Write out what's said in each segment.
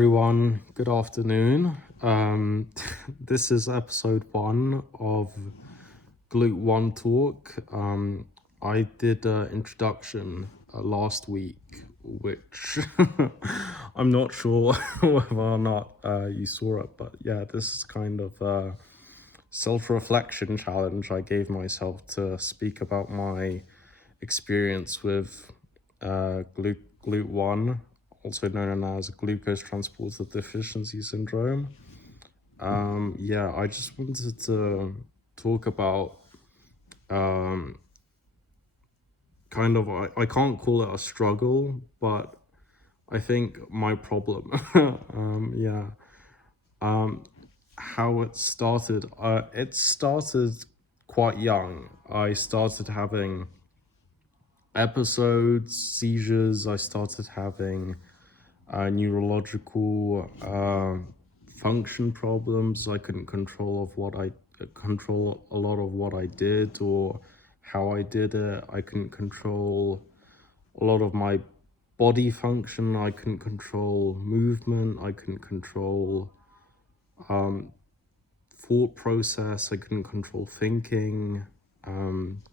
everyone, good afternoon. This is episode 1 of Glut 1 Talk. I did an introduction last week, which I'm not sure whether or not you saw it, but yeah, this is kind of a self-reflection challenge I gave myself to speak about my experience with Glut 1, also known as glucose transporter deficiency syndrome. I just wanted to talk about kind of, I can't call it a struggle, but I think my problem. How it started. It started quite young. I started having episodes, seizures. I started having neurological function problems. I couldn't control a lot of what I did or how I did it. I couldn't control a lot of my body function. I couldn't control movement. I couldn't control thought process. I couldn't control thinking. And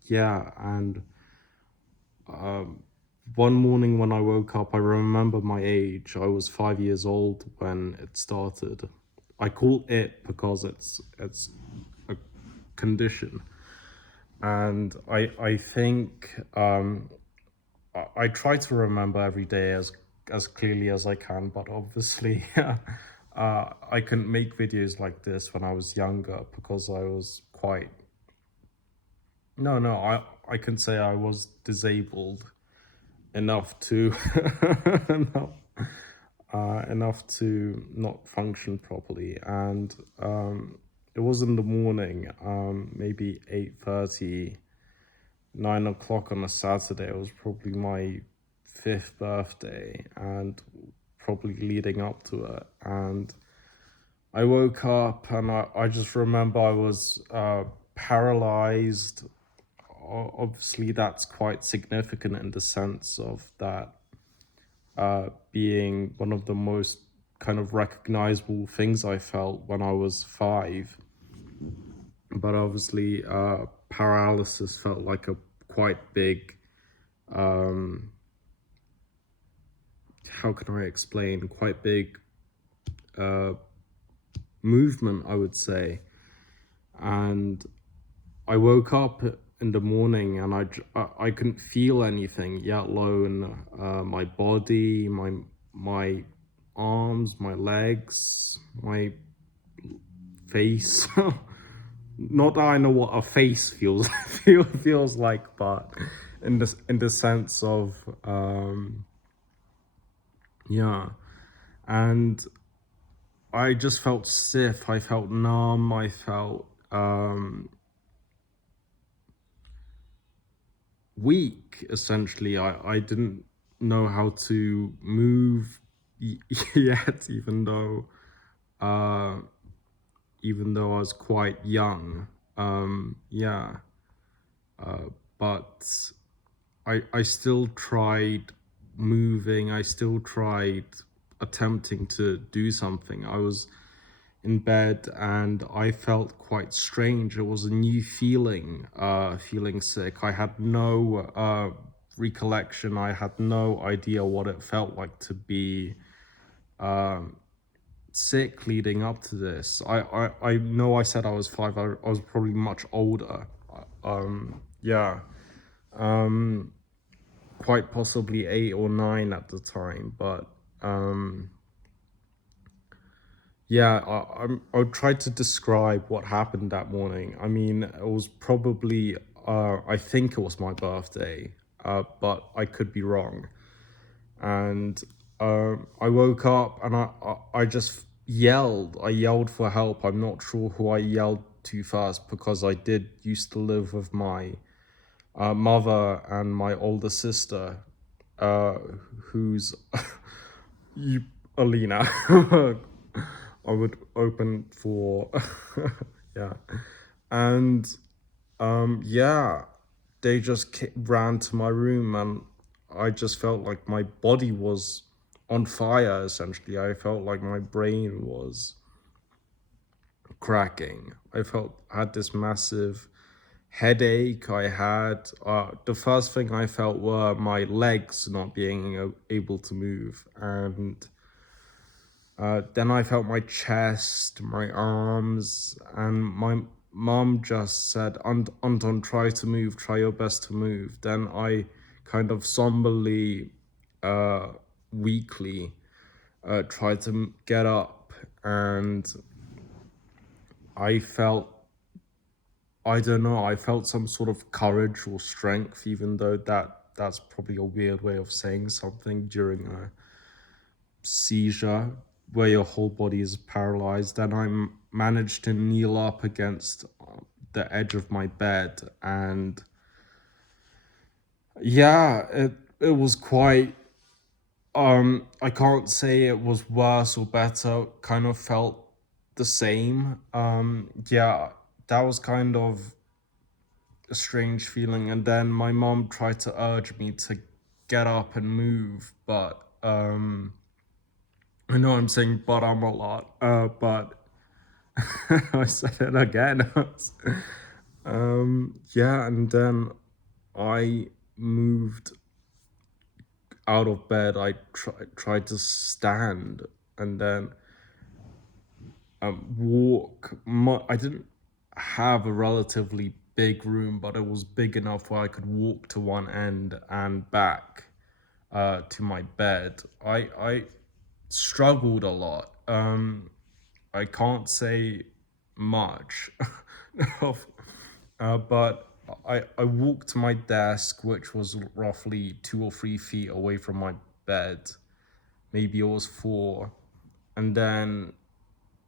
one morning when I woke up, I remember my age. I was 5 years old when it started. I call it because it's a condition, and I think I try to remember every day as clearly as I can. But obviously, I couldn't make videos like this when I was younger because I was quite. No, I can say I was disabled enough to enough to not function properly, and it was in the morning, maybe 8:30, 9 o'clock on a Saturday. It was probably my 5th birthday, and probably leading up to it. And I woke up, and I just remember I was paralyzed. Obviously, that's quite significant in the sense of that being one of the most kind of recognizable things I felt when I was 5. But obviously, paralysis felt like a quite big, how can I explain, quite big movement, I would say. And I woke up in the morning, and I couldn't feel anything, yet alone my body, my arms, my legs, my face. Not that I know what a face feels like, but in the sense of and I just felt stiff. I felt numb. I felt weak, essentially. I didn't know how to move yet, even though I was quite young. But I still tried moving. I still tried attempting to do something. I was in bed, and I felt quite strange. It was a new feeling, feeling sick. I had no recollection. I had no idea what it felt like to be sick leading up to this. I know I said I was 5. I was probably much older. Quite possibly 8 or 9 at the time, but I'll try to describe what happened that morning. I mean, it was probably, I think it was my birthday, but I could be wrong. And I woke up, and I just yelled. I yelled for help. I'm not sure who I yelled to first, because I did used to live with my mother and my older sister, who's Alina. I would open for and they just ran to my room, and I just felt like my body was on fire, essentially. I felt like my brain was cracking. I had this massive headache. I had the first thing I felt were my legs not being able to move, and then I felt my chest, my arms, and my mom just said, Anton, try to move, try your best to move. Then I kind of somberly, weakly, tried to get up, and I felt, I don't know, I felt some sort of courage or strength, even though that's probably a weird way of saying something during a seizure where your whole body is paralyzed. And managed to kneel up against the edge of my bed, and yeah, it was quite, I can't say it was worse or better, kind of felt the same. Yeah, that was kind of a strange feeling. And then my mom tried to urge me to get up and move, but I know I'm saying but a lot, but I said it again. Yeah, and then I moved out of bed. I tried to stand, and then walk. I didn't have a relatively big room, but it was big enough where I could walk to one end and back to my bed. I struggled a lot. I can't say much, of, but I walked to my desk, which was roughly 2 or 3 feet away from my bed. Maybe it was 4. And then